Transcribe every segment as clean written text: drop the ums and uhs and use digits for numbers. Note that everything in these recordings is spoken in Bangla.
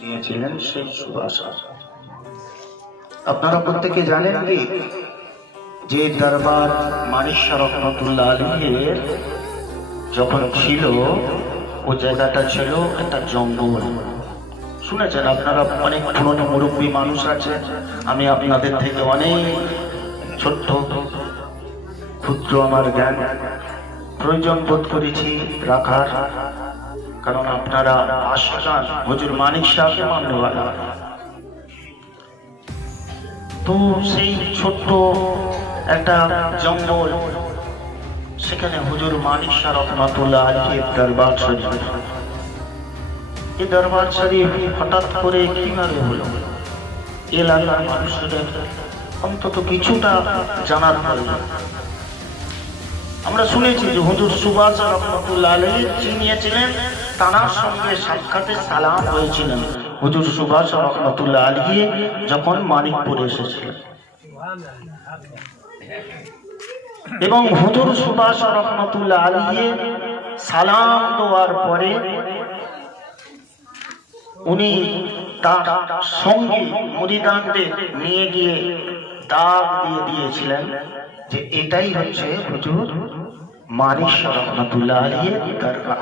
নিয়েছিলেন সেই সুবাস। আপনারা প্রত্যেকে জানেন কি যে দরবার মানিক শাহ রহমতুল্লাহ আলাইহির যখন ছিল, ও জায়গাটা ছিল একটা জঙ্গল। শুনেছেন আপনারা, অনেক পুরনো মুরব্বী মানুষ আছে, আমি আপনাদের থেকে অনেক ছোট্ট ক্ষুদ্র আমার জ্ঞান প্রয়োজন বোধ করেছি রাখার, কারণ আপনারা আশাকান হুজুর মানিক শাহকে মাননেওয়ালা। তো সেই ছোট্ট একটা জঙ্গল, সেখানে হুজুর মানিক শাহ রহমাতুল্লাহ আলাইহির দরবার শরীফ। এই দরবার শরীফ হঠাৎ করে কিভাবে হলো, এলাকার মানুষদের অন্তত কিছুটা জানার প্রয়োজন। আমরা শুনেছি যে হুজুর সুবাস রহমাতুল্লাহ আলাইহি চিনিয়েছিলেন, তার সঙ্গে সাক্ষাতে সালাম হয়েছিলেন হুজুর সুবাস রহমাতুল্লাহ আলাইহি যখন মানিকপুরে এসেছিলেন। এবং হুজুর সুবাস রহমাতুল্লাহ আলাইহি সালাম দেওয়ার পরে উনি তার সঙ্গী মুরিদানদের নিয়ে গিয়ে দাগ দিয়ে দিয়েছিলেন যে এটাই হচ্ছে হুজুর মানিক শাহ রহমাতুল্লাহ আলাইহির দরগাহ।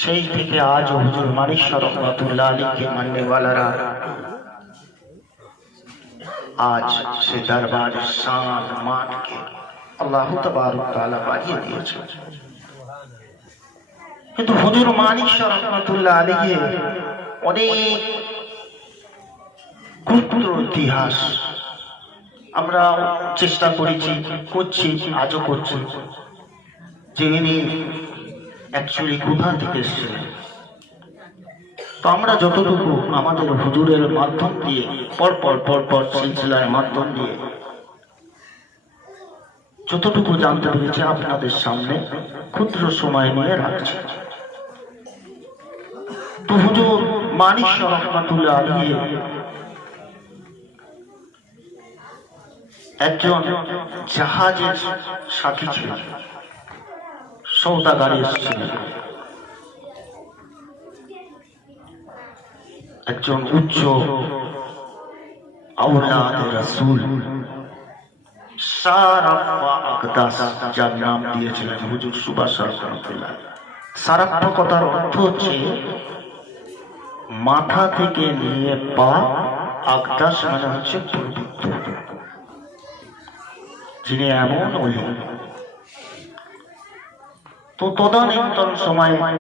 সেই থেকে আজ হুজুর মানিক শাহ রহমাতুল্লাহ আলাইহিকে মাননেওয়ালারা আজ সে দরবারের শান মানকে আল্লাহ তাবারক তাআলা বাড়িয়ে দিয়েছেন। কিন্তু হুজুর মানিক শাহ রহমাতুল্লাহ আলাইহি অনেক গুপ্ত ইতিহাস আমরা চেষ্টা করেছি, করছি, আজও করছি, যে ইনি অ্যাকচুয়ালি কোথা থেকে এসেছিলেন। তো আমরা যতটুকু আমাদের হুজুরের মাধ্যম দিয়ে পর সিলসিলার মাধ্যম দিয়ে যতটুকু জানতে পেরেছি আপনাদের সামনে ক্ষুদ্র সময় নিয়ে রাখছি। তো হুজুর মানিক শাহ রহমাতুল্লাহ আলাইহি একজন জাহাজের সাথী ছিলেন, সওদাগারে এসেছিলেন, একজন উচ্চ আওলাদে রাসূল সারাফা আকদাস, যার নাম দিয়েছিলেন হুজুর সুবাস রহমাতুল্লাহ। সারাফা কথার অর্থ হচ্ছে মাথা থেকে নিয়ে পা, আকদাস মানে হচ্ছে পবিত্র। যিনি এমন ওলি, তো তদানীন্তন সময়